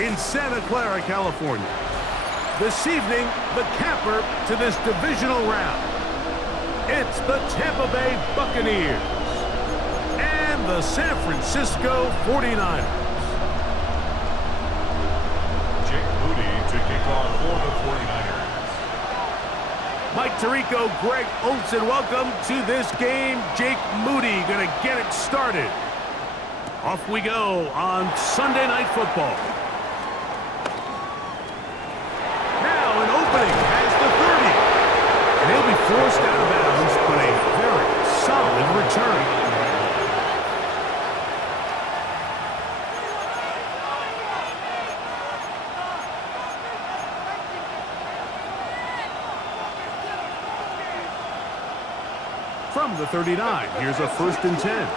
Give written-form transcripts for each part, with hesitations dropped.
in Santa Clara, California. This evening, the capper to this divisional round. It's the Tampa Bay Buccaneers and the San Francisco 49ers. Jake Moody to kick off for the 49ers. Mike Tirico, Greg Olsen, welcome to this game. Jake Moody going to get it started. Off we go on Sunday Night Football. Now an opening has the 30. And he'll be forced out of bounds, but a very solid return. From the 39, here's a 1st and 10.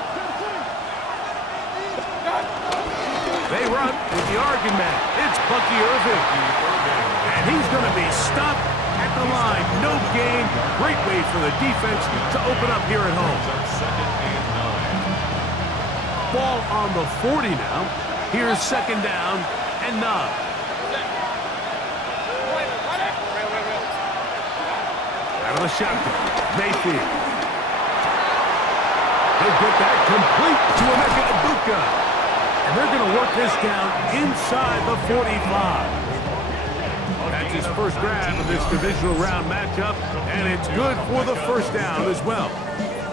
They run with the Oregon man. It's Bucky Irving. And he's going to be stopped at the line. No gain. Great way for the defense to open up here at home. Ball on the 40 now. Here's 2nd down and 9. Out of the shotgun. Mayfield. He'll get that complete to Emeka Egbuka. And they're going to work this down inside the 45. That's his first grab of this divisional round matchup, and it's good for the 1st down as well.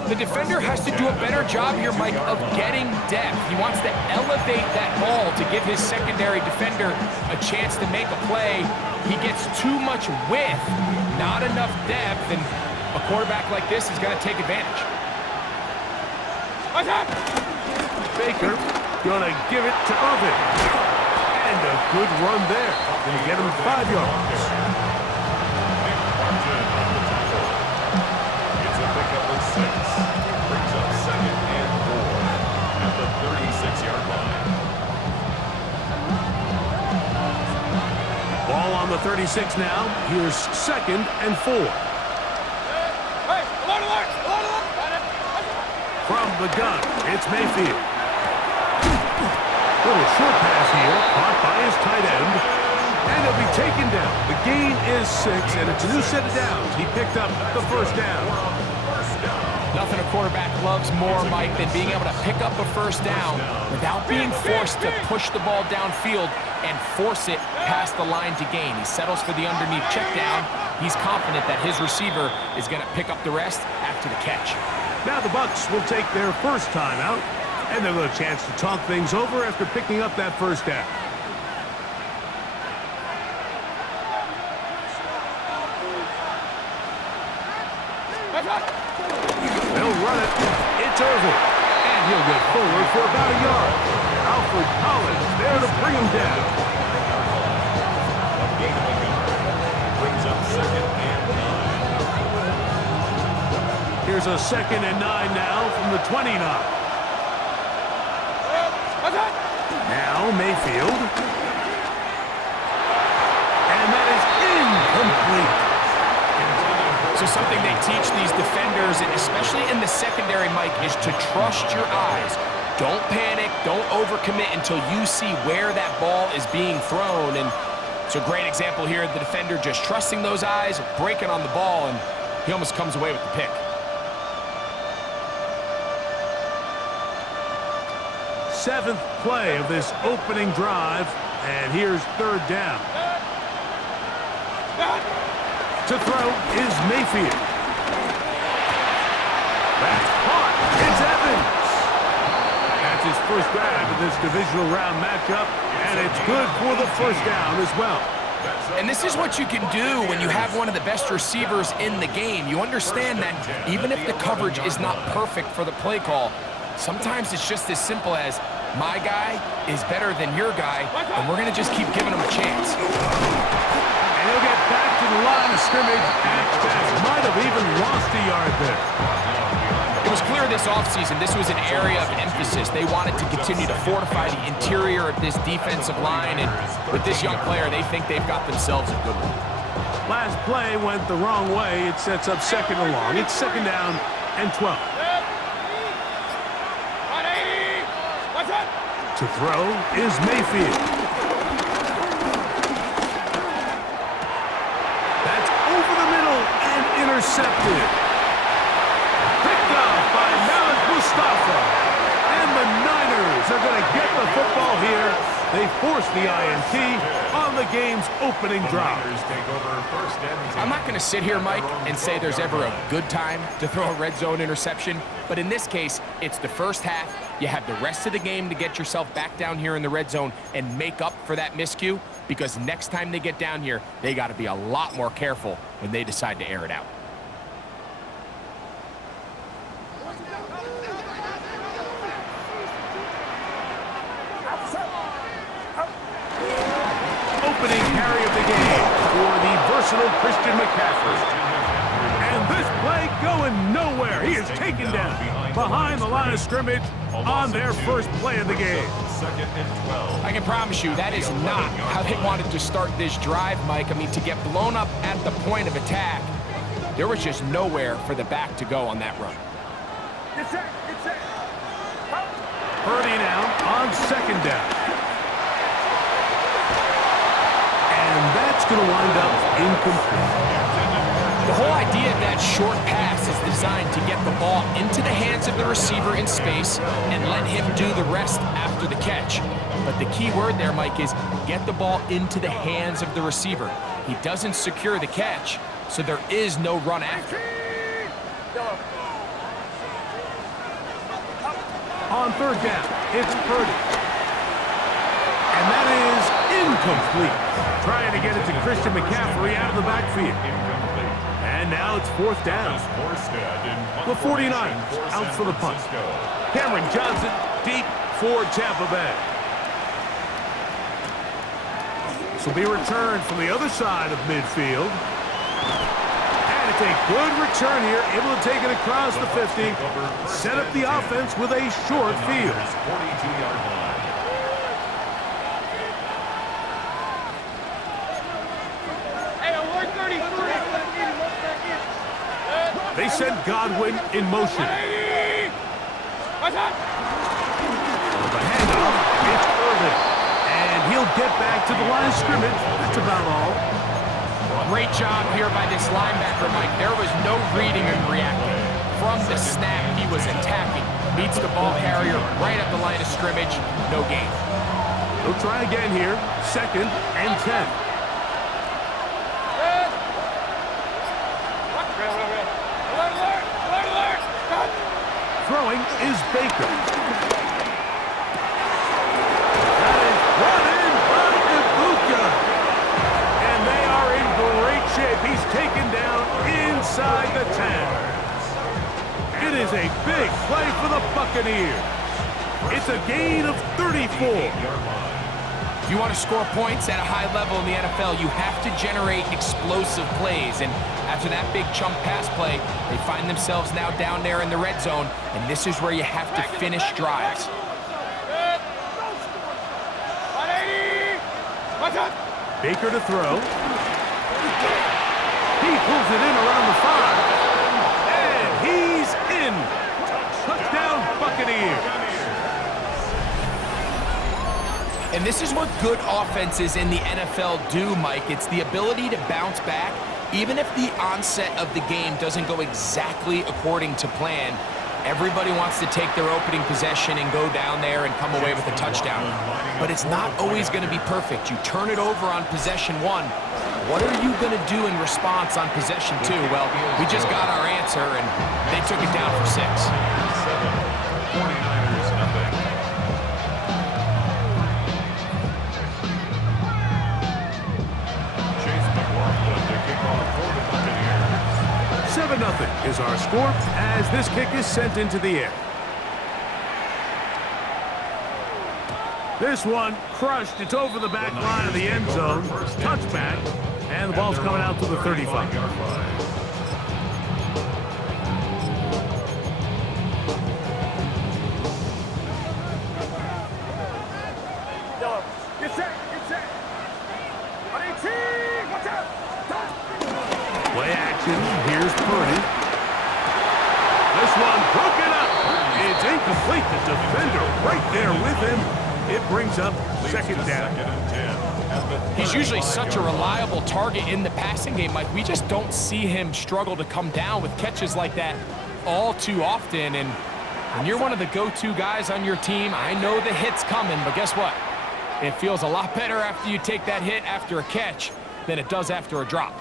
The defender has to do a better job here, Mike, of getting depth. He wants to elevate that ball to give his secondary defender a chance to make a play. He gets too much width, not enough depth, and a quarterback like this is going to take advantage. Baker gonna give it to Irving. And a good run there. Gonna get him 5 yards. It's a pickup of 6. Brings up 2nd and 4 at the 36-yard line. Ball on the 36 now. Here's 2nd and 4. From the gun, it's Mayfield. Little short pass here, caught by his tight end, and he'll be taken down. The gain is 6, and it's a new set of downs. He picked up the 1st down. Nothing a quarterback loves more, Mike, than being able to pick up a 1st down without being forced to push the ball downfield and force it past the line to gain. He settles for the underneath check down. He's confident that his receiver is going to pick up the rest after the catch. Now the Bucs will take their first timeout, and they'll have a chance to talk things over after picking up that 1st down. They'll run it. It's Irving, and he'll get forward for about a yard. Alfred Collins there to bring him down. Brings up 2nd and 9. Here's a 2nd and 9 now from the 29. Now Mayfield. And that is incomplete. So something they teach these defenders, and especially in the secondary, Mike, is to trust your eyes. Don't panic, don't overcommit until you see where that ball is being thrown. And it's a great example here of the defender just trusting those eyes, breaking on the ball, and he almost comes away with the pick. 7th play of this opening drive, and here's 3rd down. To throw is Mayfield. That's caught. It's Evans. That's his first grab of this divisional round matchup, and it's good for the 1st down as well. And this is what you can do when you have one of the best receivers in the game. You understand that even if the coverage is not perfect for the play call, sometimes it's just as simple as, my guy is better than your guy, and we're going to just keep giving him a chance. And he'll get back to the line of scrimmage at best. Might have even lost a yard there. It was clear this offseason this was an area of emphasis. They wanted to continue to fortify the interior of this defensive line, and with this young player, they think they've got themselves a good one. Last play went the wrong way. It sets up 2nd and long. It's 2nd down and 12. To throw is Mayfield. force the INT on the game's opening drive. Take over first and 10. I'm not going to sit here, Mike, and say there's ever a good time to throw a red zone interception, but in this case, it's the first half. You have the rest of the game to get yourself back down here in the red zone and make up for that miscue, because next time they get down here, they got to be a lot more careful when they decide to air it out. Opening carry of the game for the versatile Christian McCaffrey. And this play going nowhere. He is taken down behind the line of scrimmage on their first play of the game. Second and 12. I can promise you that is not how they wanted to start this drive, Mike. I mean, to get blown up at the point of attack, there was just nowhere for the back to go on that run. Purdy now on second down. And that's going to wind up incomplete. The whole idea of that short pass is designed to get the ball into the hands of the receiver in space and let him do the rest after the catch. But the key word there, Mike, is get the ball into the hands of the receiver. He doesn't secure the catch, so there is no run after. On third down, it's Purdy. And that is incomplete. Trying to get it to Christian McCaffrey out of the backfield. And now it's fourth down. The 49ers out for the punt. Cameron Johnson deep for Tampa Bay. This will be returned from the other side of midfield. And it's a good return here, able to take it across the 50, set up the offense with a short field. 42-yard line. They send Godwin in motion. On the handoff, it's Irvin. And he'll get back to the line of scrimmage. That's about all. Great job here by this linebacker, Mike. There was no reading and reacting. From the snap, he was attacking. Meets the ball carrier right at the line of scrimmage. No gain. They'll try again here. Second and 10. Throwing is Baker. That is run in by Ibuka. And they are in great shape. He's taken down inside the 10. It is a big play for the Buccaneers. It's a gain of 34. If you want to score points at a high level in the NFL, you have to generate explosive plays. And after that big chunk pass play, they find themselves now down there in the red zone, and this is where you have to finish drives. Baker to throw. He pulls it in around the 5. And he's in. Touchdown, Buccaneers. And this is what good offenses in the NFL do, Mike. It's the ability to bounce back, even if the onset of the game doesn't go exactly according to plan. Everybody wants to take their opening possession and go down there and come away with a touchdown. But it's not always going to be perfect. You turn it over on possession 1. What are you going to do in response on possession 2? Well, we just got our answer, and they took it down for 6. 49ers nothing. 7-0 is our score as this kick is sent into the air. This one crushed. It's over the back line of the end zone. Touchback. And the ball's coming out to the 35. Play action. Here's Purdy. This one broken up. It's incomplete. The defender right there with him. It brings up second down. He's usually such a reliable target in the passing game, Mike. We just don't see him struggle to come down with catches like that all too often. And when you're one of the go-to guys on your team, I know the hit's coming, but guess what? It feels a lot better after you take that hit after a catch than it does after a drop.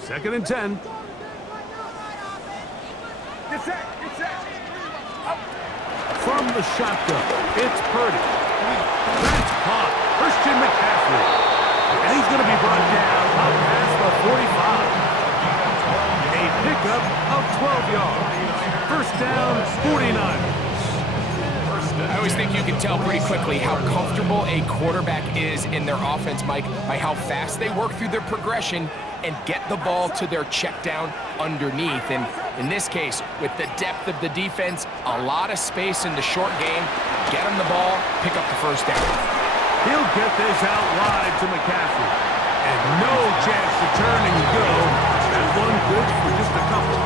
Second and 10. From the shotgun, it's Purdy. That's caught. Christian McCaffrey. And he's going to be brought down up past the 45. A pickup of 12 yards. First down, 49ers. I always think you can tell pretty quickly how comfortable a quarterback is in their offense, Mike, by how fast they work through their progression and get the ball to their check down underneath. And in this case, with the depth of the defense, a lot of space in the short game, get him the ball, pick up the first down. He'll get this out wide to McCaffrey. And no chance to turn and go. That one good for just a couple.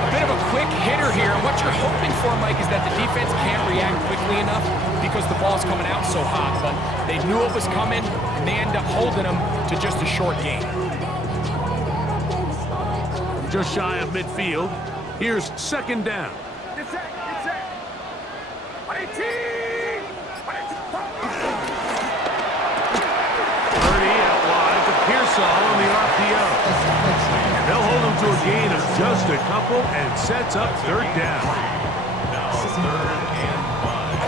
A bit of a quick hitter here. And what you're hoping for, Mike, is that the defense can't react quickly enough because the ball's coming out so hot. But they knew it was coming, and they end up holding them to just a short gain. Just shy of midfield. Here's second down. Purdy out wide to Pearsall on the RPO. And they'll hold him to a gain of just a couple and sets up third down. Now third and 5.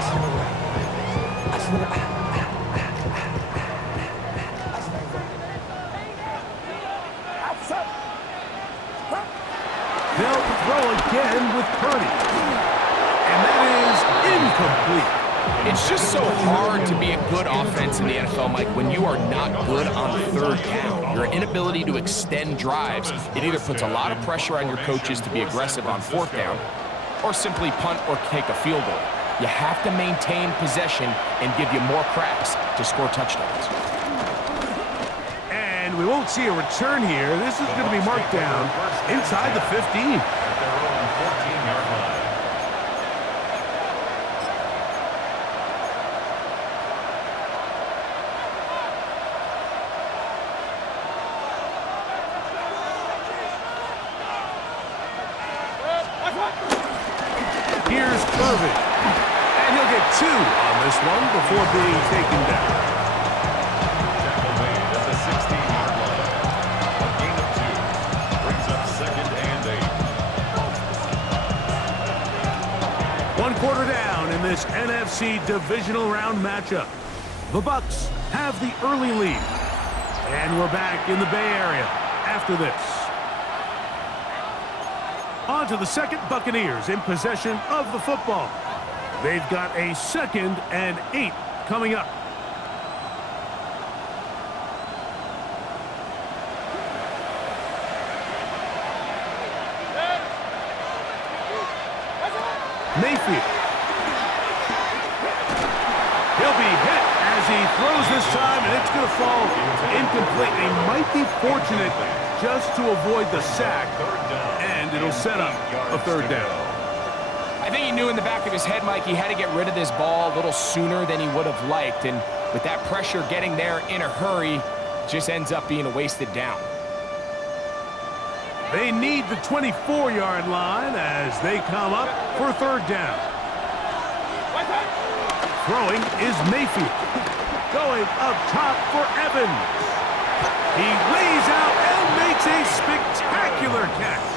They'll throw again with Purdy. And that is incomplete. It's just so hard to be a good offense in the NFL, Mike, when you are not good on third down. Your inability to extend drives, it either puts a lot of pressure on your coaches to be aggressive on fourth down or simply punt or take a field goal. You have to maintain possession and give you more cracks to score touchdowns. And we won't see a return here. This is going to be marked down inside the 15. At their own 14-yard line. Here's Irvin. And he'll get 2 on this one before being taken down. Tackle made at the 16-yard line. A gain of 2. Brings up second and 8. 1 quarter down in this NFC divisional round matchup. The Bucs have the early lead. And we're back in the Bay Area after this. On to the second, Buccaneers in possession of the football. They've got a 2nd and 8 coming up. Mayfield. He'll be hit as he throws this time, and it's going to fall incomplete. They might be fortunate just to avoid the sack, and it'll set up a third down. I think he knew in the back of his head, Mike, he had to get rid of this ball a little sooner than he would have liked, and with that pressure getting there in a hurry, it just ends up being a wasted down. They need the 24-yard line as they come up for third down. Throwing is Mayfield. Going up top for Evans. He lays out and makes a spectacular catch.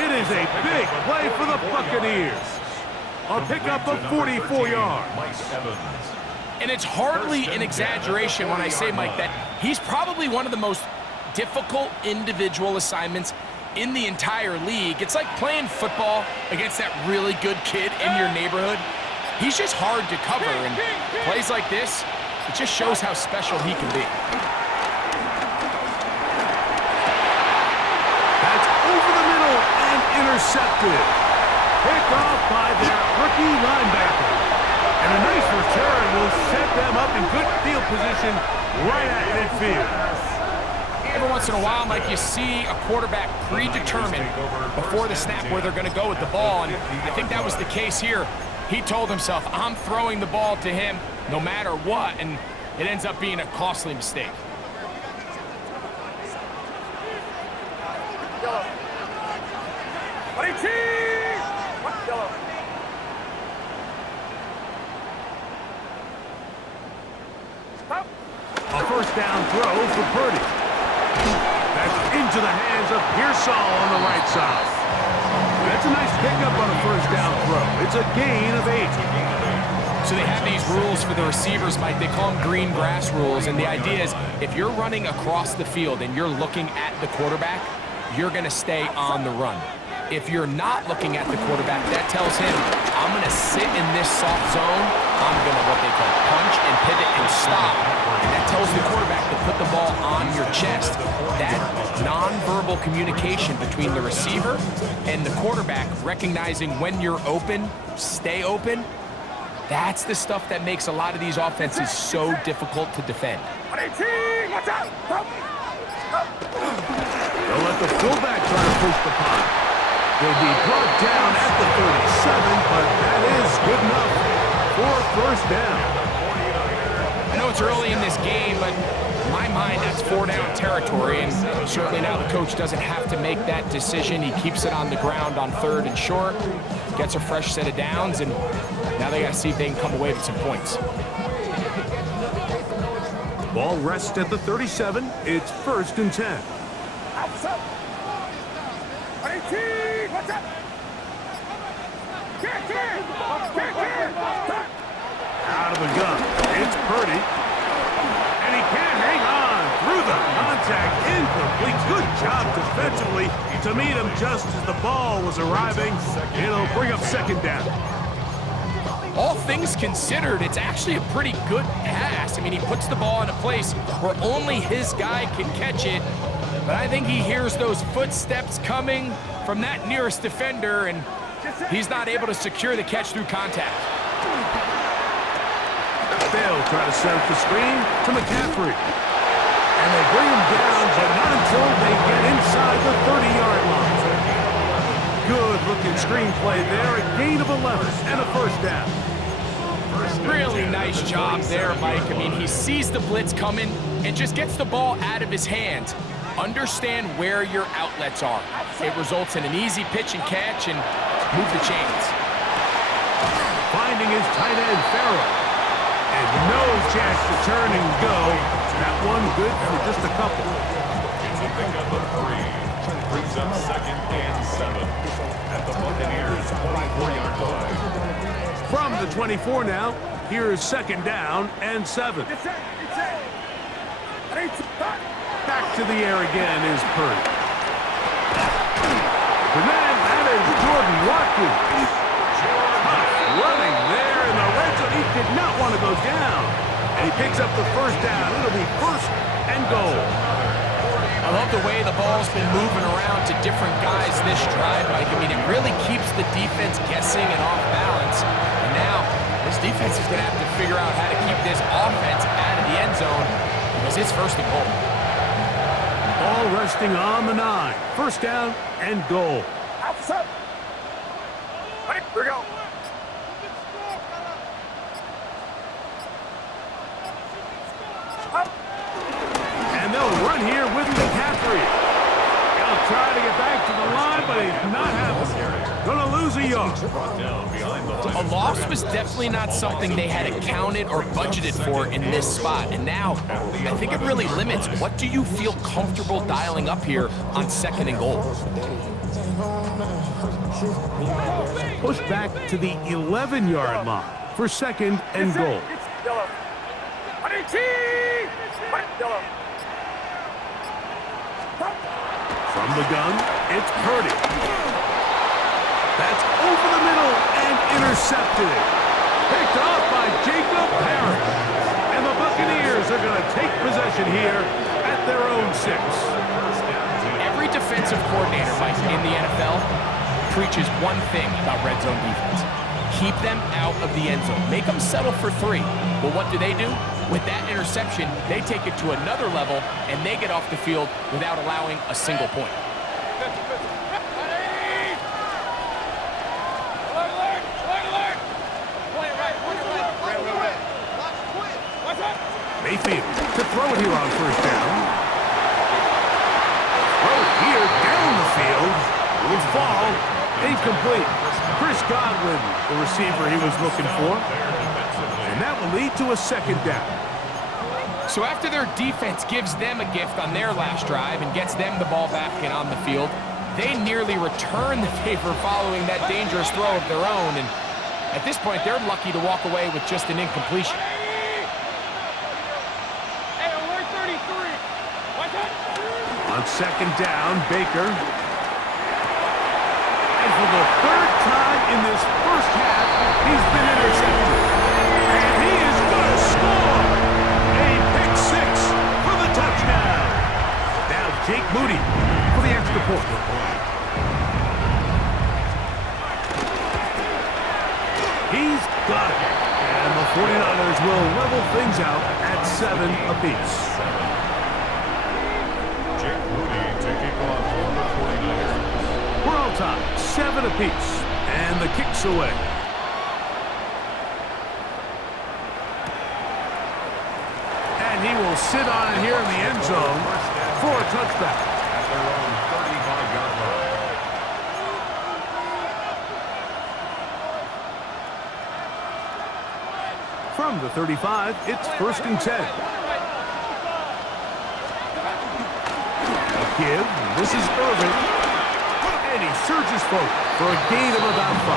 It is a big play for the Buccaneers. A pickup of 44 yards. And it's hardly an exaggeration when I say, Mike, that he's probably one of the most difficult individual assignments in the entire league. It's like playing football against that really good kid in your neighborhood. He's just hard to cover, and plays like this, it just shows how special he can be. That's over the middle and intercepted. Picked off by their rookie linebacker. And a nice return will set them up in good field position right at midfield. Every once in a while, Mike, you see a quarterback predetermined before the snap where they're going to go with the ball, and I think that was the case here. He told himself, I'm throwing the ball to him no matter what, and it ends up being a costly mistake. A first down throw for Purdy. That's into the hands of Pearsall on the right side. That's a nice pickup on a first down throw. It's a gain of 8. So they have these rules for the receivers, Mike. They call them green grass rules, and the idea is if you're running across the field and you're looking at the quarterback, you're going to stay on the run. If you're not looking at the quarterback, that tells him, I'm going to sit in this soft zone. I'm going to what they call punch and pivot and stop. And that tells the quarterback to put the ball on your chest. That nonverbal communication between the receiver and the quarterback, recognizing when you're open, stay open, that's the stuff that makes a lot of these offenses so difficult to defend. They'll let the fullback try to push the punt. They'll be brought down at the 37, but that is good enough for first down. I know it's early in this game, but in my mind, that's 4-down territory, and certainly now the coach doesn't have to make that decision. He keeps it on the ground on 3rd and short, gets a fresh set of downs, and now they got to see if they can come away with some points. Ball rests at the 37. It's 1st and 10. Out of the gun, it's Purdy. And he can't hang on through the contact. Incomplete. Good job defensively to meet him just as the ball was arriving. It'll bring up 2nd down. All things considered, it's actually a pretty good pass. I mean, he puts the ball in a place where only his guy can catch it. But I think he hears those footsteps coming from that nearest defender, and he's not able to secure the catch through contact. They'll try to set up the screen to McCaffrey. And they bring him down, but not until they get inside the 30-yard line. Good-looking screenplay there, a gain of 11 and a first down. Really nice job there, Mike. I mean, he sees the blitz coming and just gets the ball out of his hands. Understand where your outlets are. It results in an easy pitch and catch and move the chains. Finding his tight end, Farrell. And no chance to turn and go. That one good for just a couple. It's a pickup of 3. Brings up 2nd and 7 at the Buccaneers' 24-yard line. From the 24 now, here is 2nd down and 7. Back to the air again is Purdy. And then that is Jordan Watkins. Running there in the red zone. He did not want to go down. And he picks up the first down. It'll be 1st and goal. I love the way the ball's been moving around to different guys this drive, Mike. I mean, it really keeps the defense guessing and off balance. And now, this defense is going to have to figure out how to keep this offense out of the end zone because it's 1st and goal. Ball resting on the 9. 1st down and goal. Outside. Here we go. And they'll run here with McCaffrey. He'll try to get back to the line, but he's not happening. Gonna lose a yard. Brought down behind the line. A loss was definitely not something they had accounted or budgeted for in this spot. And now, I think it really limits what do you feel comfortable dialing up here on 2nd and goal. Push back to the 11-yard line for 2nd and goal. From the gun, it's Purdy. That's over the middle and intercepted. Picked off by Jacob Parrish. And the Buccaneers are going to take possession here at their own 6. Every defensive coordinator, Mike, in the NFL preaches one thing about red zone defense. Keep them out of the end zone. Make them settle for 3. Well, what do? With that interception, they take it to another level, and they get off the field without allowing a single point. Mayfield to throw it here on first down. Throw here down the field. Will fall. Incomplete. Chris Godwin, the receiver he was looking for. And that will lead to a second down. So after their defense gives them a gift on their last drive and gets them the ball back and on the field, they nearly return the favor following that dangerous throw of their own. And at this point, they're lucky to walk away with just an incompletion. On second down, Baker. And for the third time in this first half, he's been intercepted. And he is going to score! A pick 6 for the touchdown. Now Jake Moody for the extra point. He's got it. And the 49ers will level things out at 7 apiece. We're on top, 7 apiece, and the kick's away. And he will sit on it here in the end zone for a touchback. At their own 35-yard line. From the 35, it's 1st and 10. A give, this is Irvin. And he surges forward for a gain of about 5.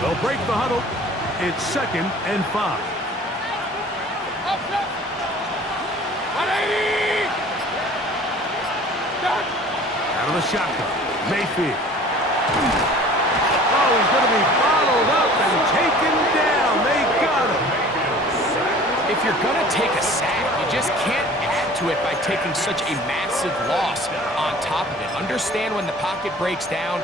They'll break the huddle. It's 2nd and 5. Out of the shotgun, Mayfield. Oh, he's going to be bottled up and taken down. They got him. If you're going to take a sack, you just can't add to it by taking such a massive loss on top of it. Understand when the pocket breaks down,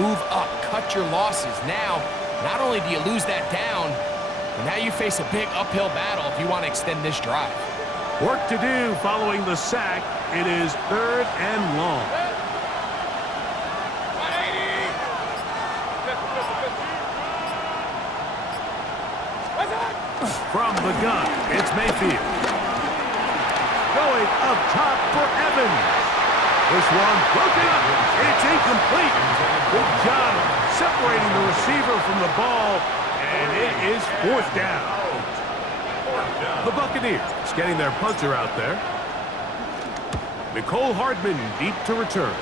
move up, cut your losses. Now, not only do you lose that down, but now you face a big uphill battle if you want to extend this drive. Work to do following the sack. It is 3rd and long. From the gun, it's Mayfield. Going up top for Evans. This one broken up. It's incomplete. Good job separating the receiver from the ball, and it is 4th down. The Buccaneers getting their punter out there. Nicole Hardman deep to return.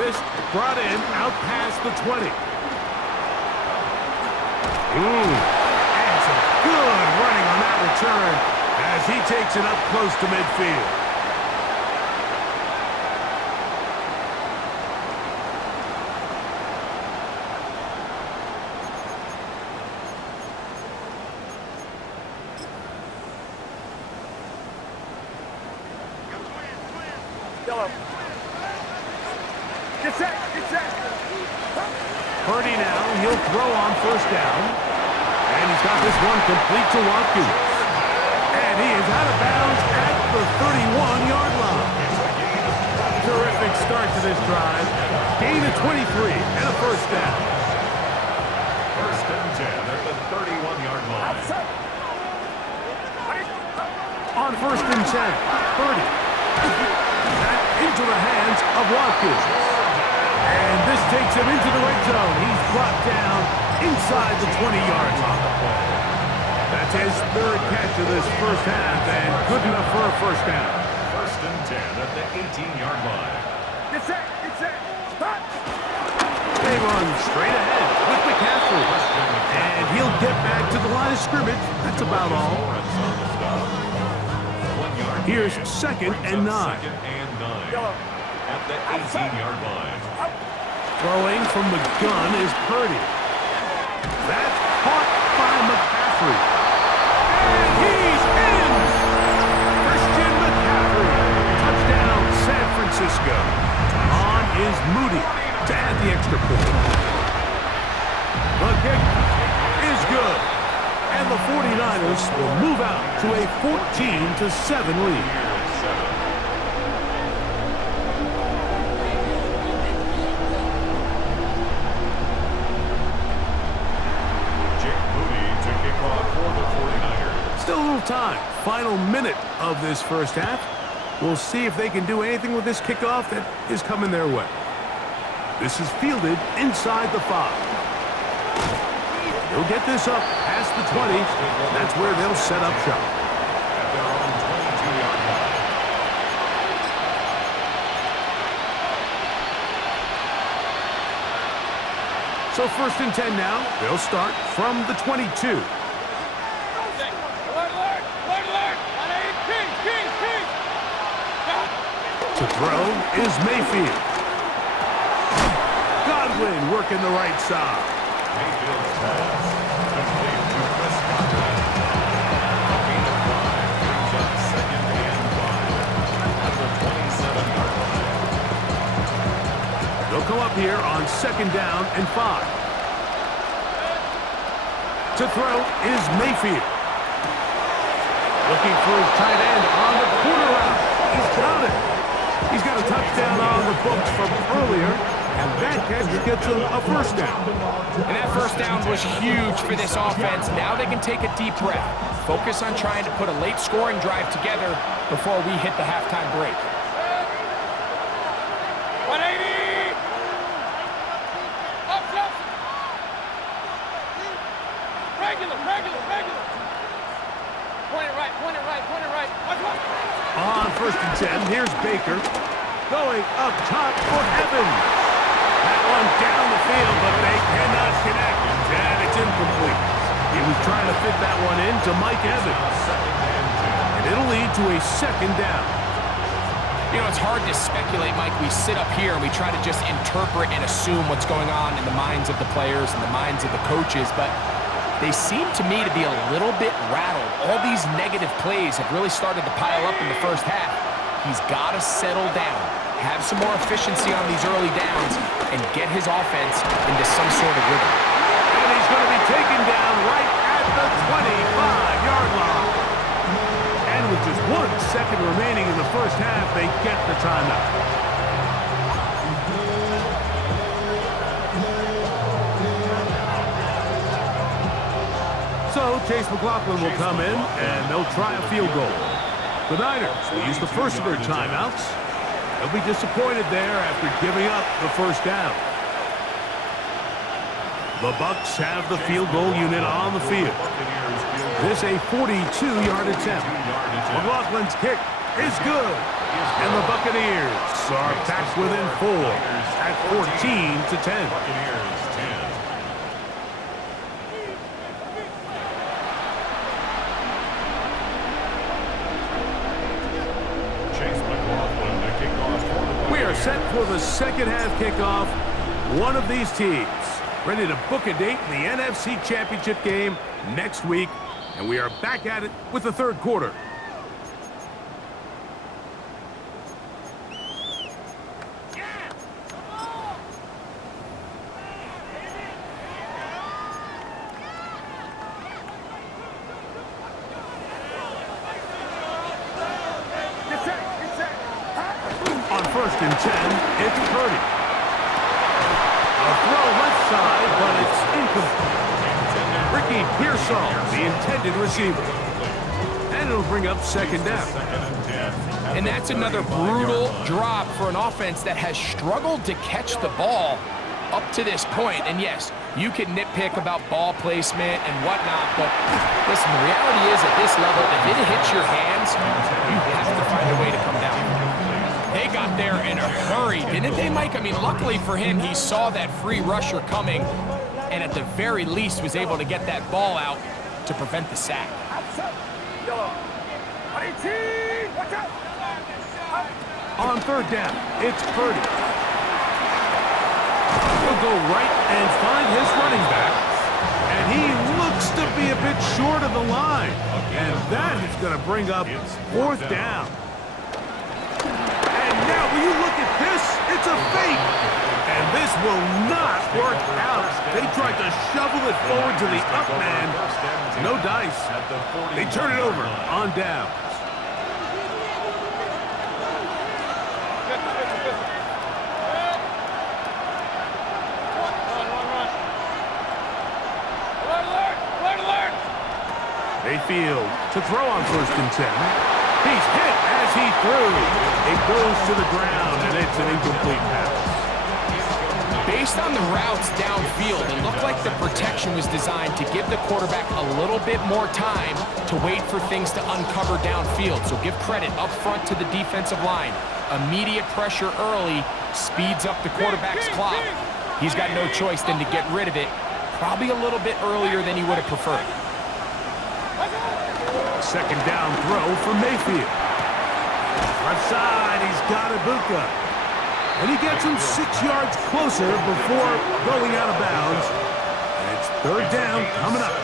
This brought in out past the 20. And some good running on that return as he takes it up close to midfield. Purdy now, he'll throw on 1st down. And he's got this one complete to Watkins. And he is out of bounds at the 31-yard line. Terrific start to this drive. Gain of 23 and a 1st down. 1st and 10 at the 31-yard line. On 1st and 10, Purdy. That into the hands of Watkins. And this takes him into the red zone. He's brought down inside the 20-yard line. That's his 3rd catch of this first half, and good enough for a 1st down. 1st and 10 at the 18-yard line. Get set. They run straight ahead with McCaffrey. And he'll get back to the line of scrimmage. That's about all. Here's 2nd and 9. 2nd and 9 at the 18-yard line. Throwing from the gun is Purdy. That's caught by McCaffrey. McCaffrey. And he's in! Christian McCaffrey. Touchdown, San Francisco. On is Moody to add the extra point. The kick is good. And the 49ers will move out to a 14-7 lead. Still a little time. Final minute of this first half. We'll see if they can do anything with this kickoff that is coming their way. This is fielded inside the 5. They'll get this up past the 20. That's where they'll set up shop. At their own 22-yard line. So 1st and 10 now. They'll start from the 22. To throw is Mayfield. Godwin working the right side. Mayfield's pass complete to Chris Godwin. A gain of 5 brings up 2nd and 5 at the 27-yard line. They'll come up here on 2nd down and 5. To throw is Mayfield. Looking for his tight end on the corner route. He's got it. He's got a touchdown on the books from earlier, and that catch gets him a 1st down. And that 1st down was huge for this offense. Now they can take a deep breath. Focus on trying to put a late scoring drive together before we hit the halftime break. 180! Up. Regular. Point it right. On 1st and 10, here's Baker. Going up top for Evans. That one down the field, but they cannot connect. And it's incomplete. He was trying to fit that one in to Mike Evans. And it'll lead to a 2nd down. You know, it's hard to speculate, Mike. We sit up here and we try to just interpret and assume what's going on in the minds of the players and the minds of the coaches, but they seem to me to be a little bit rattled. All these negative plays have really started to pile up in the first half. He's got to settle down, have some more efficiency on these early downs, and get his offense into some sort of rhythm. And he's going to be taken down right at the 25-yard line. And with just 1 second remaining in the first half, they get the timeout. So Chase McLaughlin will come in, and they'll try a field goal. The Niners will use the first of their timeouts. They'll be disappointed there after giving up the 1st down. The Bucs have the field goal unit on the field. This a 42-yard attempt. McLaughlin's kick is good. And the Buccaneers are back within 4 at 14-10. Buccaneers 10. We are set for the 2nd half kickoff. One of these teams ready to book a date in the NFC Championship game next week, and we are back at it with the 3rd quarter. On 1st and 10, it's Purdy. A throw left side, but it's incomplete. Ricky Pearsall, the intended receiver. And it'll bring up 2nd down. And that's another brutal drop for an offense that has struggled to catch the ball up to this point. And yes, you can nitpick about ball placement and whatnot, but listen, the reality is at this level, if it hits your hands, you have to find a way to come down. They got there in a hurry, didn't they, Mike? I mean, luckily for him, he saw that free rusher coming, and at the very least was able to get that ball out to prevent the sack. On 3rd down, it's Purdy. He'll go right and find his running back, and he looks to be a bit short of the line. And that is going to bring up fourth down. And now, will you look at this? It's a fake. And this will not work out. They tried to shovel it forward to the up man. No dice. They turn it over on downs. Mayfield to throw on 1st and 10. He's hit as he threw. It goes to the ground, and it's an incomplete pass. Based on the routes downfield, it looked like the protection was designed to give the quarterback a little bit more time to wait for things to uncover downfield. So give credit up front to the defensive line. Immediate pressure early speeds up the quarterback's clock. He's got no choice than to get rid of it, probably a little bit earlier than he would have preferred. 2nd down throw for Mayfield. Left side, he's got Ibuka. And he gets him 6 yards closer before going out of bounds. And it's 3rd down coming up.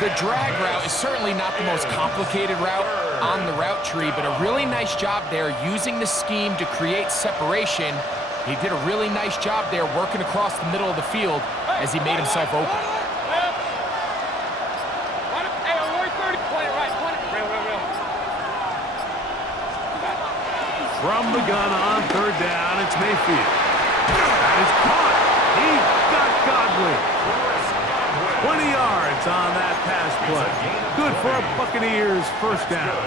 The drag route is certainly not the most complicated route on the route tree, but a really nice job there using the scheme to create separation. He did a really nice job there working across the middle of the field as he made himself open. From the gun on 3rd down, it's Mayfield. That is caught. He got Godwin. 20 yards on that pass play. Good for a Buccaneers 1st down.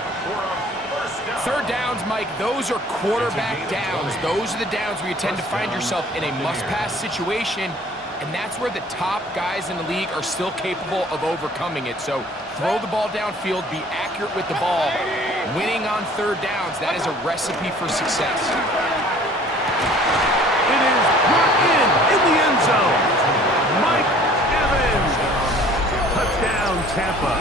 3rd downs, Mike, those are quarterback downs. Those are the downs where you tend to find yourself in a must-pass situation, and that's where the top guys in the league are still capable of overcoming it. So throw the ball downfield, be accurate with the ball. Winning on 3rd downs, that is a recipe for success. It is brought in the end zone. Mike Evans. Touchdown, Tampa.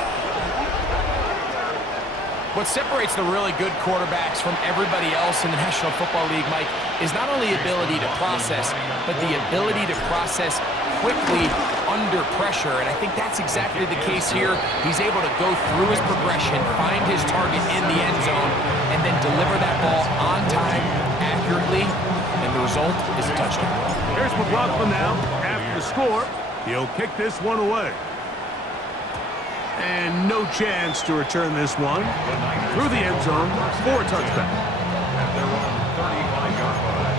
What separates the really good quarterbacks from everybody else in the National Football League, Mike, is not only ability to process, but the ability to process quickly under pressure, and I think that's exactly the case here. He's able to go through his progression, find his target in the end zone, and then deliver that ball on time, accurately, and the result is a touchdown. Here's McLaughlin now. After the score, he'll kick this one away. And no chance to return this one. Through the end zone for a touchback. At their own 35-yard line.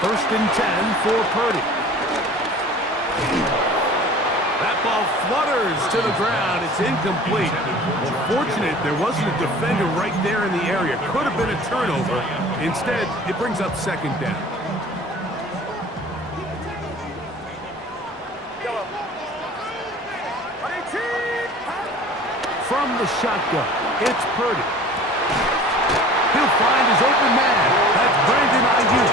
First and 10 for Purdy. That ball flutters to the ground. It's incomplete. Fortunate there wasn't a defender right there in the area. Could have been a turnover. Instead, it brings up 2nd down. From the shotgun, it's Purdy. He'll find his open man. That's Brandon Ayuk.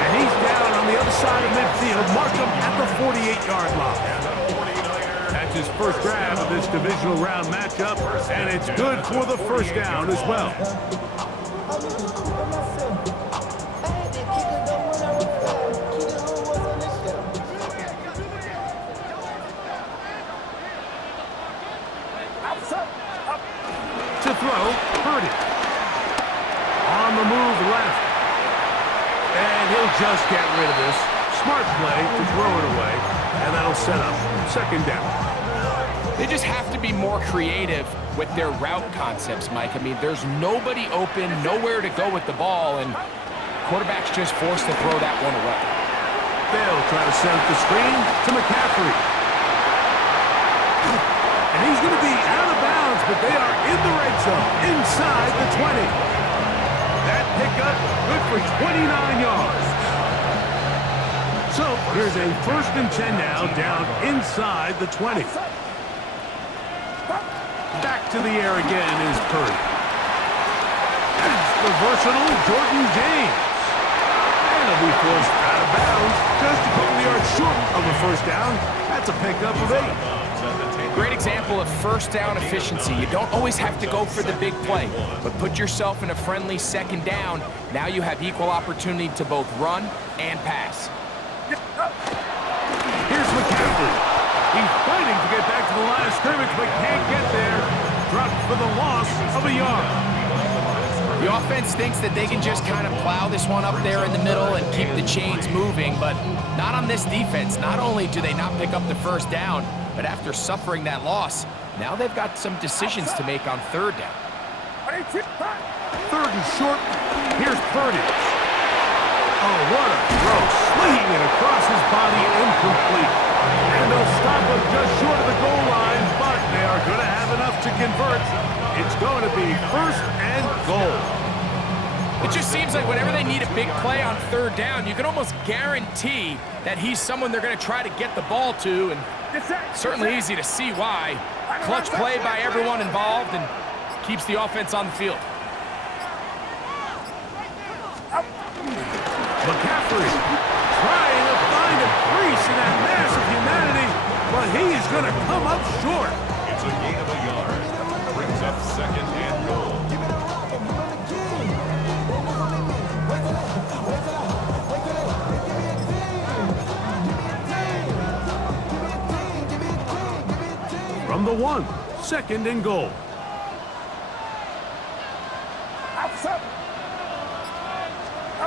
And he's down on the other side of midfield. Mark him at the 48-yard line. That's his first grab of this divisional round matchup, and it's good for the 1st down as well. To throw, Purdy. On the move left. And he'll just get rid of this. Smart play to throw it away, and that'll set up 2nd down. They just have to be more creative with their route concepts, Mike. I mean, there's nobody open, nowhere to go with the ball, and quarterback's just forced to throw that one away. They'll try to set up the screen to McCaffrey. And he's going to be out of bounds, but they are in the red zone, inside the 20. That pickup, good for 29 yards. So here's a 1st and 10 now, down inside the 20. Back to the air again is Purdy. That's the versatile Jordan James. And he'll be forced out of bounds just a couple yards short of a 1st first down. That's a pickup of 8. Great example of first down efficiency. You don't always have to go for the big play, but put yourself in a friendly second down. Now you have equal opportunity to both run and pass. Here's McCaffrey. He's fighting to get back to the line of scrimmage, but can't get there. Dropped for the loss of a yard. The offense thinks that they can just kind of plow this one up there in the middle and keep the chains moving, but not on this defense. Not only do they not pick up the first down, but after suffering that loss, now they've got some decisions to make on third down. Third and short. Here's Purdy. Oh, what a throw. Slinging it across his body, incomplete. And they'll stop him just short of the goal line, but they are going to have enough to convert. It's going to be first and goal. It just seems like whenever they need a big play on third down, you can almost guarantee that he's someone they're going to try to get the ball to, and certainly easy to see why. Clutch play by everyone involved and keeps the offense on the field. McCaffrey trying to find a crease in that mass of humanity, but he is going to come up short. It's a gain of a yard. Brings up second and goal. From the 1, second and goal.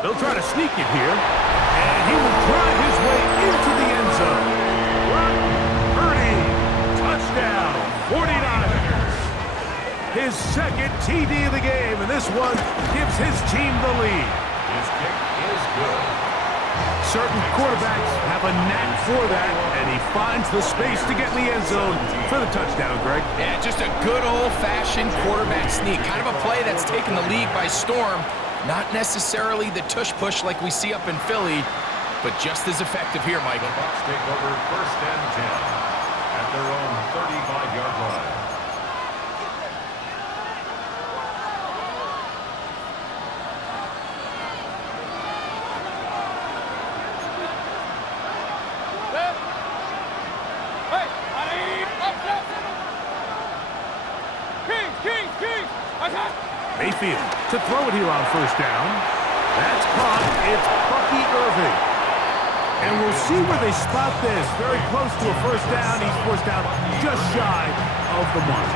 They'll try to sneak it here, and he will drive his way into the end zone. Brock Purdy, touchdown, 49ers. His second TD of the game, and this one gives his team the lead. His kick is good. Certain quarterbacks have a knack for that, and he finds the space to get in the end zone for the touchdown, Greg. Yeah, just a good old-fashioned quarterback sneak. Kind of a play that's taken the league by storm. Not necessarily the tush-push like we see up in Philly, but just as effective here, Mike. The Bucs take over first and 10 at their own 35-yard line. Mayfield to throw it here on first down. That's caught. It's Bucky Irving. And we'll see where they spot this. Very close to a first down. He's forced out just shy of the mark.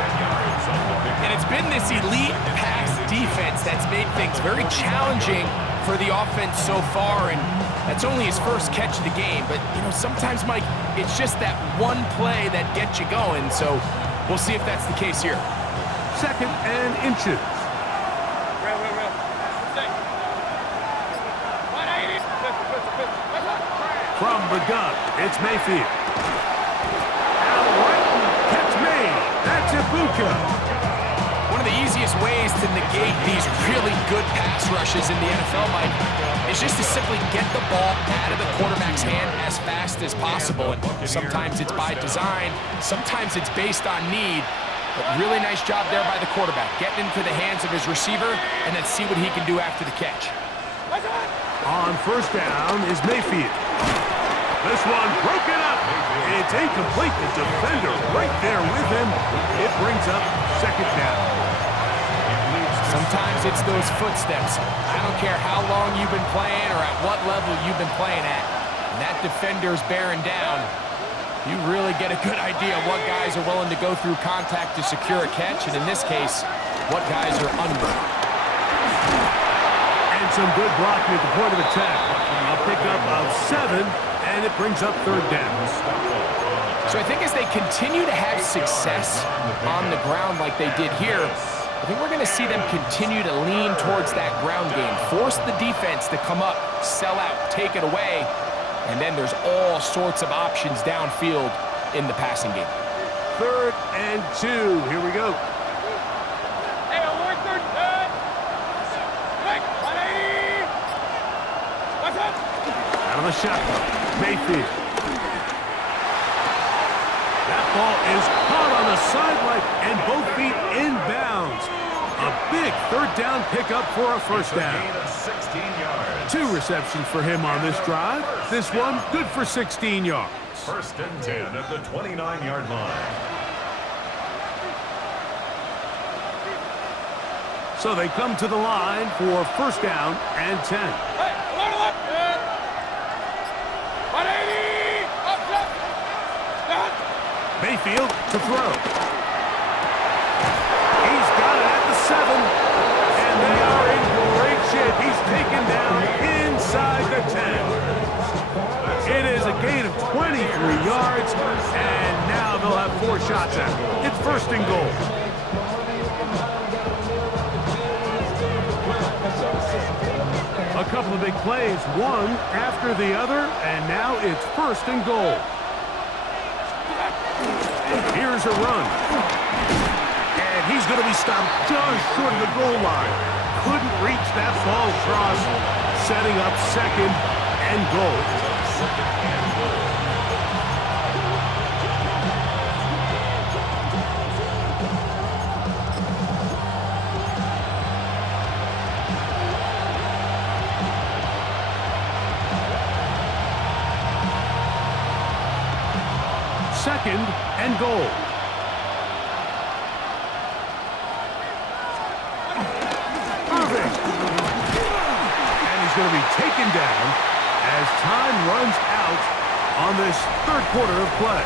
And it's been this elite pass defense that's made things very challenging for the offense so far, and that's only his first catch of the game. But, you know, sometimes, Mike, it's just that one play that gets you going, so we'll see if that's the case here. Second and inches. From the gun, it's Mayfield. Out right, catch made. That's Ibuka. One of the easiest ways to negate these really good pass rushes in the NFL, Mike, is just to simply get the ball out of the quarterback's hand as fast as possible. And sometimes it's by design, sometimes it's based on need. But really nice job there by the quarterback, getting into the hands of his receiver and then see what he can do after the catch. On first down is Mayfield. This one broken up. It's incomplete. The defender right there with him. It brings up second down. Sometimes it's those footsteps. I don't care how long you've been playing or at what level you've been playing at. And that defender's bearing down. You really get a good idea of what guys are willing to go through contact to secure a catch, and in this case, what guys are under. And some good blocking at the point of attack. A pickup of 7, and it brings up third down. So I think as they continue to have success on the ground like they did here, I think we're going to see them continue to lean towards that ground game, force the defense to come up, sell out, take it away, and then there's all sorts of options downfield in the passing game. Third and 2. Here we go. Hey, alert, third down. Right, 180. What's up? Out of the shotgun, Mayfield. That ball is caught on the sideline and both feet inbounds. A big third down pickup for a first down. 16 yards. 2 receptions for him on this drive. This one good for 16 yards. First and 10 at the 29-yard line. So they come to the line for first down and 10. Hey, alert! 180! Up, up! Down! Mayfield to throw. He's got it at the 7. And they are in great shape. He's taken down inside the 10. It is a gain of 23 yards. And now they'll have 4 shots at it. It's first and goal. A couple of big plays, one after the other, and now it's first and goal. Here's a run. And he's going to be stopped just short of the goal line. Couldn't reach that ball across, setting up second and goal. Second and goal. Second and goal. Irving. And he's going to be taken down as time runs out on this third quarter of play.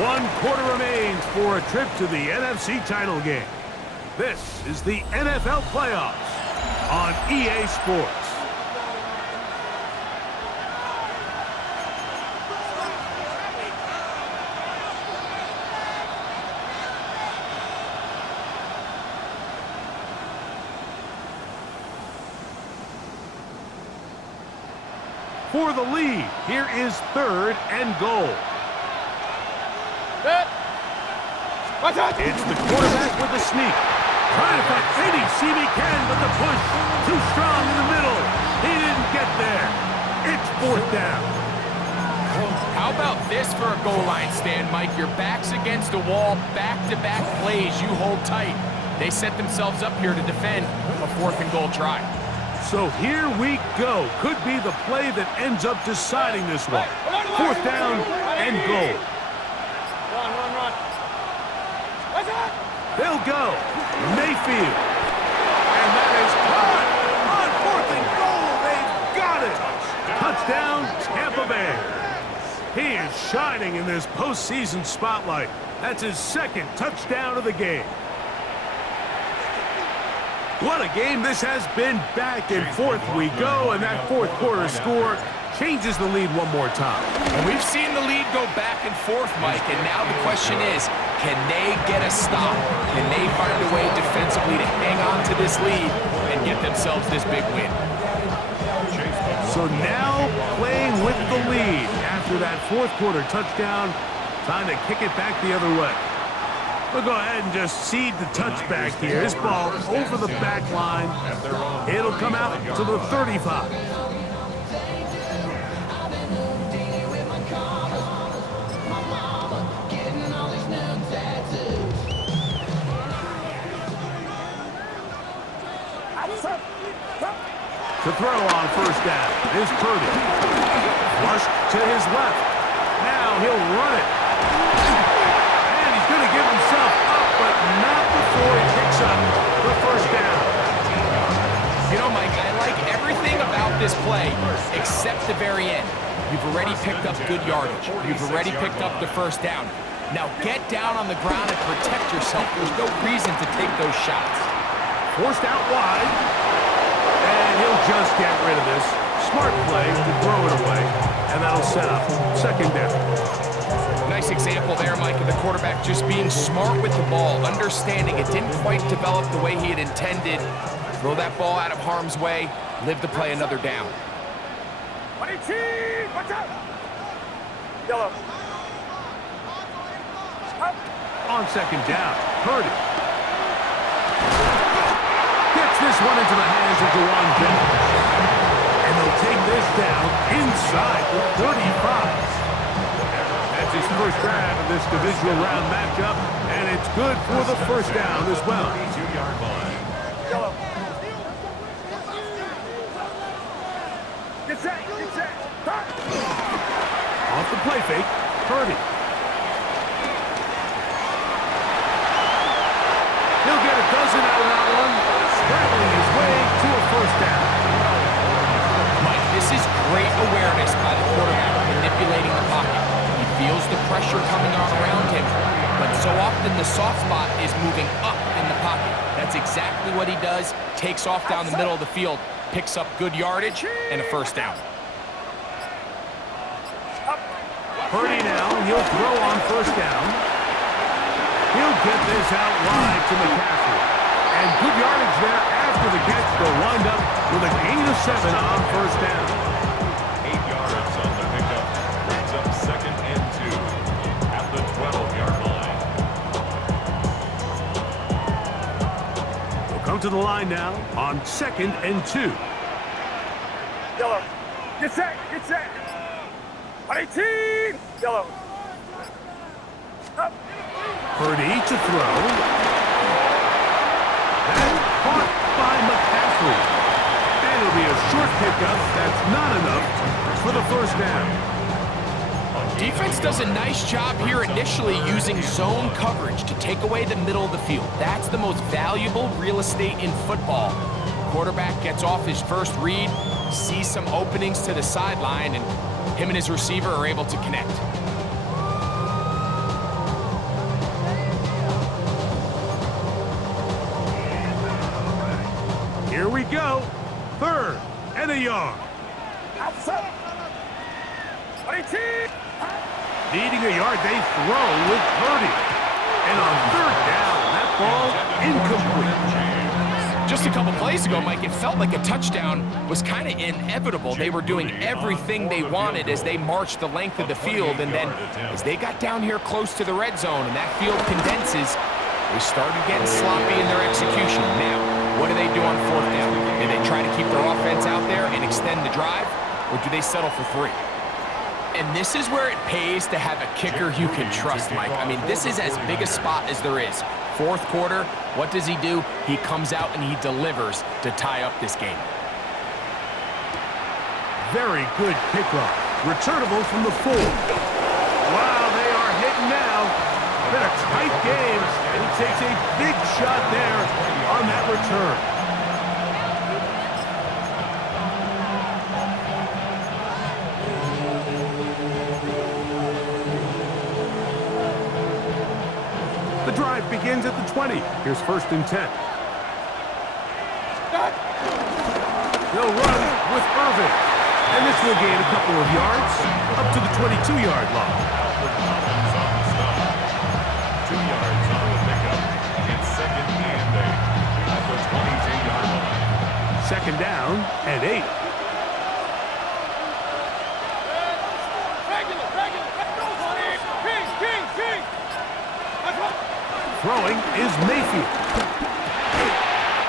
1 quarter remains for a trip to the NFC title game. This is the NFL playoffs on EA Sports. For the lead, here is third and goal. Set! Watch out! It's the quarterback with the sneak. Trying to find any seam he can, but the push too strong in the middle. He didn't get there. It's fourth down. How about this for a goal line stand, Mike? Your back's against a wall, back-to-back plays you hold tight. They set themselves up here to defend a fourth and goal try. So here we go. Could be the play that ends up deciding this one. Fourth down and goal. Run. Watch out! They'll go. Mayfield. And that is caught on fourth and goal. They've got it. Touchdown, Tampa Bay. He is shining in this postseason spotlight. That's his second touchdown of the game. What a game this has been. Back and forth we go, and that fourth quarter score changes the lead one more time. And we've seen the lead go back and forth, Mike, and now the question is, can they get a stop? Can they find a way defensively to hang on to this lead and get themselves this big win? So now playing with the lead after that fourth quarter touchdown, time to kick it back the other way. We'll go ahead and just cede the touchback here. This ball over the back line. It'll come out to the 35. To throw on first down is Purdy. Flushed to his left. Now he'll run it. And he's going to give himself up, but not before he picks up the first down. You know, Mike, I like everything about this play except the very end. You've already picked up good yardage. You've already picked up the first down. Now get down on the ground and protect yourself. There's no reason to take those shots. Forced out wide. And he'll just get rid of this. Smart play to throw it away. And that'll set up second down. Nice example there, Mike, of the quarterback just being smart with the ball, understanding it didn't quite develop the way he had intended. Throw that ball out of harm's way, live to play another down. Watch out! Yellow. On second down, Purdy. Gets this one into the hands of Dewan Jennings. And they'll take this down inside the 35. That's his first grab of this divisional round matchup, and it's good for the first down as well. 2-yard line. Yellow. Get set. Off the play fake, Purdy. He'll get a dozen out of that one, scrambling his way to a first down. Mike, this is great awareness by the quarterback manipulating the pocket. He feels the pressure coming on around him, but so often the soft spot is moving up in the pocket. That's exactly what he does. Takes off down the middle of the field, picks up good yardage, and a first down. Purdy now, he'll throw on first down. He'll get this out wide to McCaffrey. And good yardage there after the catch. They'll wind up with a gain of 7 on first down. 8 yards on the pickup. Brings up 2nd and 2 at the 12-yard line. They'll come to the line now on 2nd and 2. Yellow. Get set. Get set. 18. Yellow. Up. Purdy to throw. That's caught by McCaffrey. And it'll be a short pickup. That's not enough for the first down. Defense does a nice job here initially using zone coverage to take away the middle of the field. That's the most valuable real estate in football. Quarterback gets off his first read, sees some openings to the sideline, and him and his receiver are able to connect. Here we go. 3rd and a yard. Outside. 18. Needing a yard, they throw with Purdy. And on 3rd down, that ball incomplete. Just a couple plays ago, Mike, it felt like a touchdown was kind of inevitable. They were doing everything they wanted as they marched the length of the field, and then as they got down here close to the red zone and that field condenses, they started getting sloppy in their execution. Now, what do they do on 4th down? Do they try to keep their offense out there and extend the drive, or do they settle for 3? And this is where it pays to have a kicker you can trust, Mike. I mean, this is as big a spot as there is. 4th quarter, what does he do? He comes out and he delivers to tie up this game. Very good kickoff. Returnable from the 4. Wow, they are hitting now. Been a tight game, and he takes a big shot there on that return. The drive begins at the 20. Here's 1st and 10. They'll run with Irvin. And this will gain a couple of yards up to the 22-yard line. 2 yards on the pickup. It's 2nd and 8 at the 22-yard line. 2nd down and 8. Throwing is Mayfield.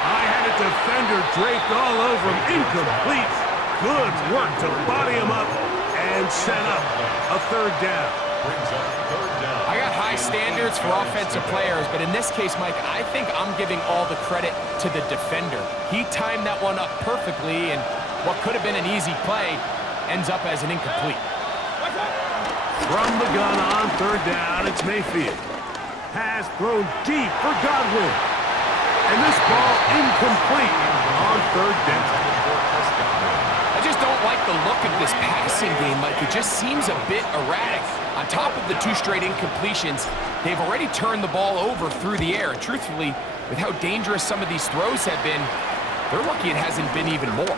I had a defender draped all over him. Incomplete. Good work to body him up and set up a 3rd down. Brings up 3rd down. I got high standards for offensive players, but in this case, Mike, I think I'm giving all the credit to the defender. He timed that one up perfectly, and what could have been an easy play ends up as an incomplete. From the gun on 3rd down, it's Mayfield. Pass thrown deep for Godwin. And this ball incomplete on 3rd down. I just don't like the look of this passing game, Mike. It just seems a bit erratic. On top of the 2 straight incompletions, they've already turned the ball over through the air. And truthfully, with how dangerous some of these throws have been, they're lucky it hasn't been even more.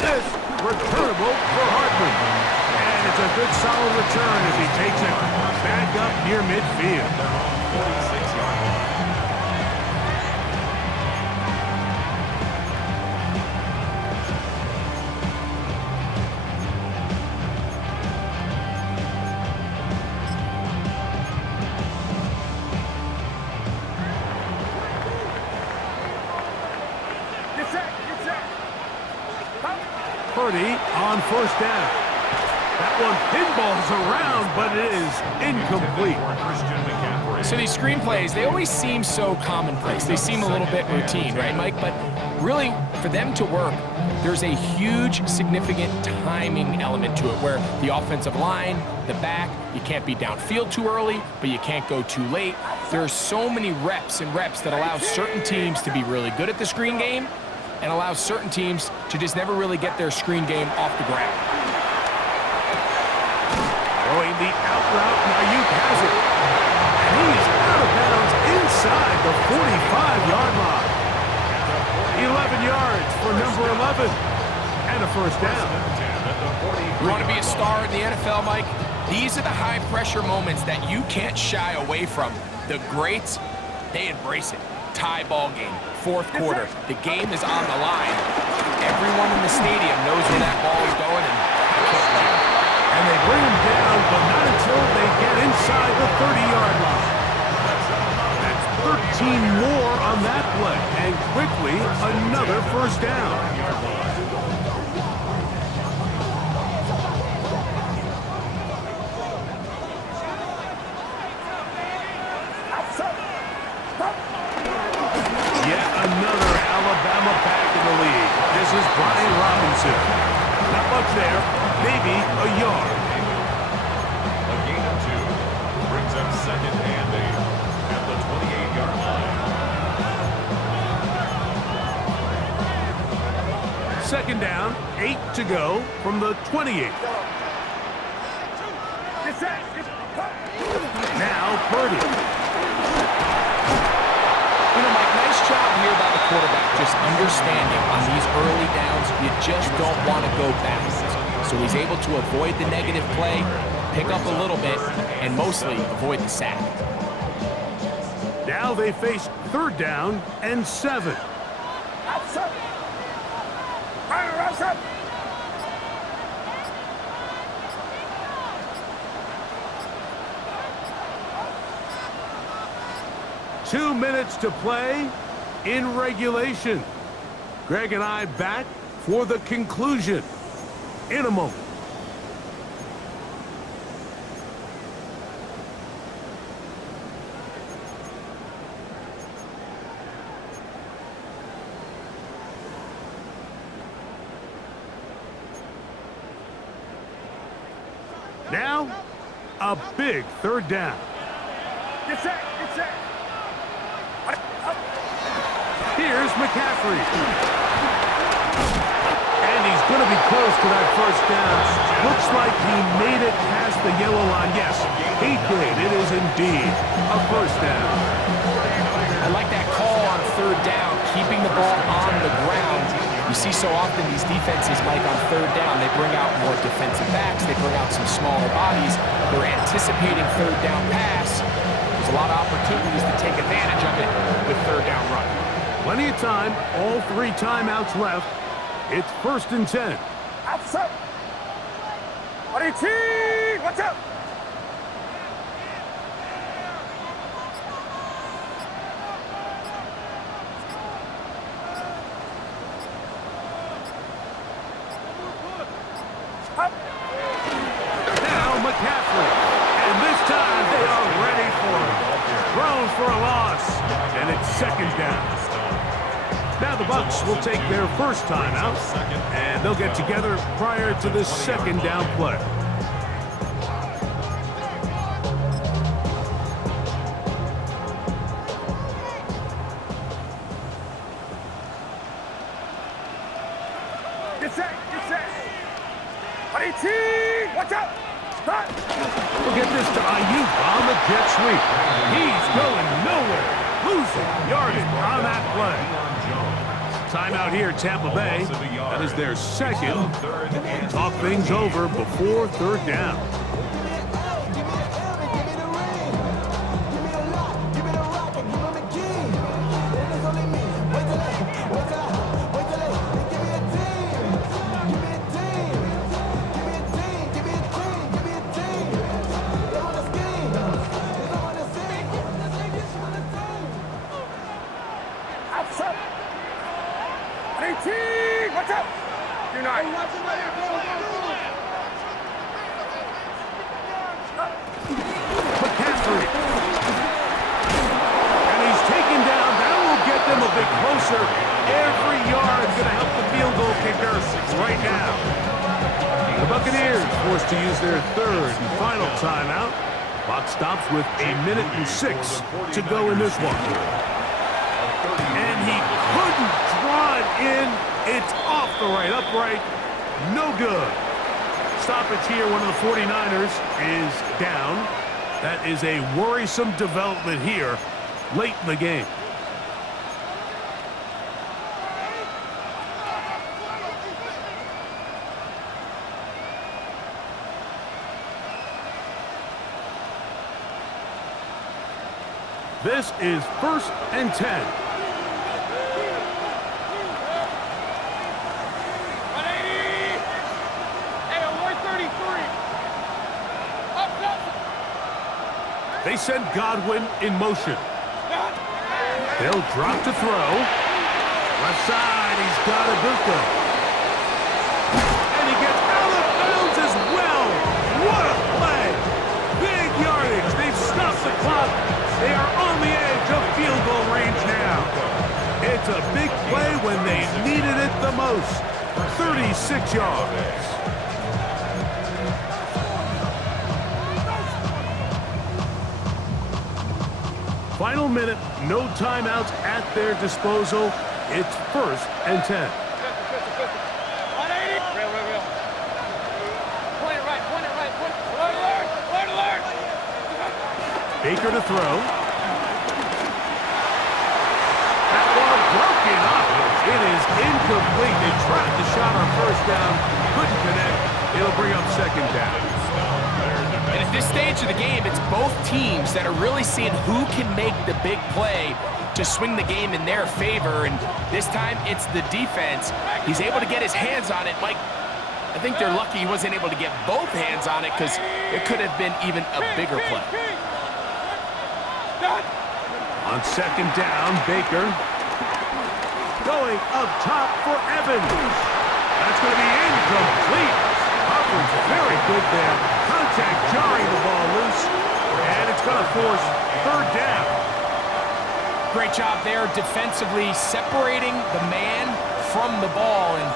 This returnable for Hartman. And it's a good solid return as he takes it back up near midfield. 46-yard line. Purdy on 1st down. That one pinballs around, but it is incomplete. So these screenplays, they always seem so commonplace. They seem a little bit routine, right, Mike? But really, for them to work, there's a huge, significant timing element to it where the offensive line, the back, you can't be downfield too early, but you can't go too late. There's so many reps and reps that allow certain teams to be really good at the screen game and allow certain teams to just never really get their screen game off the ground. Throwing the out route, Ayuk has it. And he's out of bounds inside the 45-yard line. 11 yards for number 11. And a first down. You want to be a star in the NFL, Mike? These are the high-pressure moments that you can't shy away from. The greats, they embrace it. Tie ball game, fourth quarter. The game is on the line. Everyone in the stadium knows where that ball is going, and they can't let it. And they bring him down, but not until they get inside the 30-yard line. That's 13 more on that play, and quickly another first down. Yet another Alabama back in the league. This is Brian Robinson. Not much there, maybe a yard. A gain of 2 brings up second and 8 at the 28-yard line. Second down, 8 to go from the 28. Now Purdy. You know, Mike, nice job here by the quarterback, just understanding on these early downs, you just don't want to go backwards. So he's able to avoid the negative play, pick up a little bit, and mostly avoid the sack. Now they face third down and 7. Two minutes to play in regulation. Greg and I back for the conclusion in a moment. Now, a big third down. Get set, get set. Here's McCaffrey. And he's going to be close to that first down. Looks like he made it past the yellow line. Yes, he did. It is indeed a first down. I like that call on third down, keeping the ball on the ground. You see so often these defenses, Mike, on third down, they bring out more defensive backs, they bring out some smaller bodies. They're anticipating third down pass. There's a lot of opportunities to take advantage of it with third down run. Plenty of time, all 3 timeouts left. It's 1st and 10. Outside. Watch out. Now McCaffrey. And this time they are ready for him. Thrown for a loss. And it's second down. Now the Bucs will take their first timeout, and they'll get together prior to the second down play. Get set, get set. Watch out. We'll get this to Ayuk on the jet sweep. He's going nowhere. Losing yardage on that play. Timeout here, Tampa Bay. That is their second. Talk things over before third down. Watch out. You're not. McCaffrey. And he's taken down. That will get them a bit closer. Every yard is going to help the field goal kicker right now. The Buccaneers forced to use their third and final timeout. Clock stops with 1:06 to go in this one. And he couldn't draw it in. It's off the right upright. No good. Stoppage here. One of the 49ers is down. That is a worrisome development here late in the game. This is 1st and 10. They send Godwin in motion. They'll drop to throw. Left side, he's got Ibuka. And he gets out of bounds as well. What a play. Big yardage. They've stopped the clock. They are on the edge of field goal range now. It's a big play when they needed it the most. 36 yards. Final minute, no timeouts at their disposal. It's 1st and 10. Baker to throw. That ball broken up. It is incomplete. They tried the shot on 1st down. Couldn't connect. It'll bring up 2nd down. And at this stage of the game, it's both teams that are really seeing who can make the big play to swing the game in their favor. And this time, it's the defense. He's able to get his hands on it. Mike, I think they're lucky he wasn't able to get both hands on it because it could have been even a bigger play. On 2nd down, Baker. Going up top for Evans. That's going to be incomplete. Hubbard's very good there. Contact jarring the ball loose. And it's going to force 3rd down. Great job there defensively, separating the man from the ball. And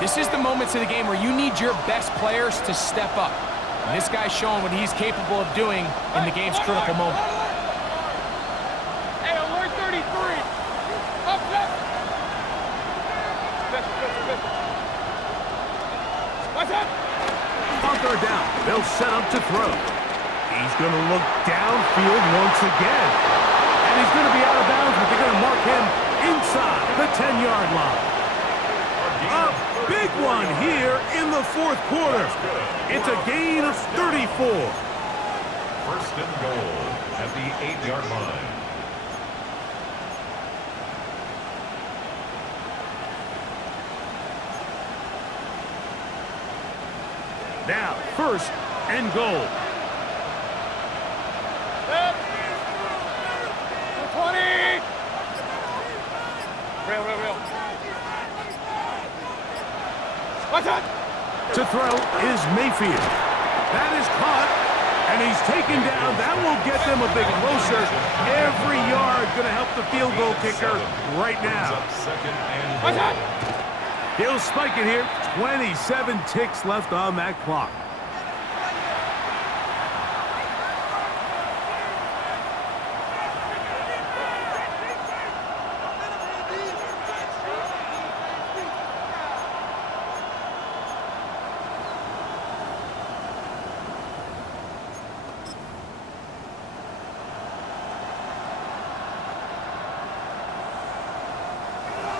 this is the moments of the game where you need your best players to step up. And this guy's showing what he's capable of doing in the game's critical moment. Hey, alert 33. Up, left. What's up? On 3rd down, they'll set up to throw. He's going to look downfield once again. And he's going to be out of bounds, but they're going to mark him inside the 10-yard line. A big one here in the 4th quarter. It's a gain of 34. 1st and goal at the 8-yard line. Now, 1st and goal. 20. Real. What's up? To throw is Mayfield. That is caught, and he's taken down. That will get them a bit closer. Every yard going to help the field goal kicker right now. What's up? He'll spike it here. 27 ticks left on that clock.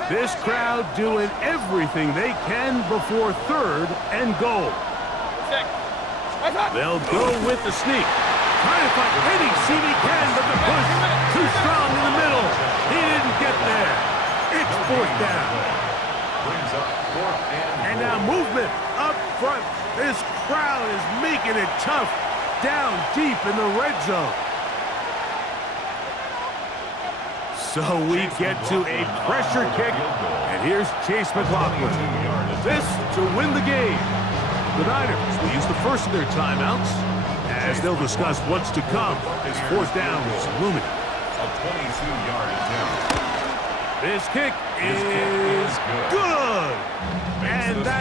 This crowd doing everything they can before 3rd and goal. They'll go with the sneak. Trying to find any seam he can, but the push too strong in the middle. He didn't get there. It's 4th down. And now movement up front. This crowd is making it tough down deep in the red zone. So we get to a pressure kick, and here's Chase McLaughlin. This to win the game. The Niners will use the first of their timeouts as they'll discuss what's to come as 4th down is looming. A 22-yard attempt. This kick His is kick is good. good. Makes And this that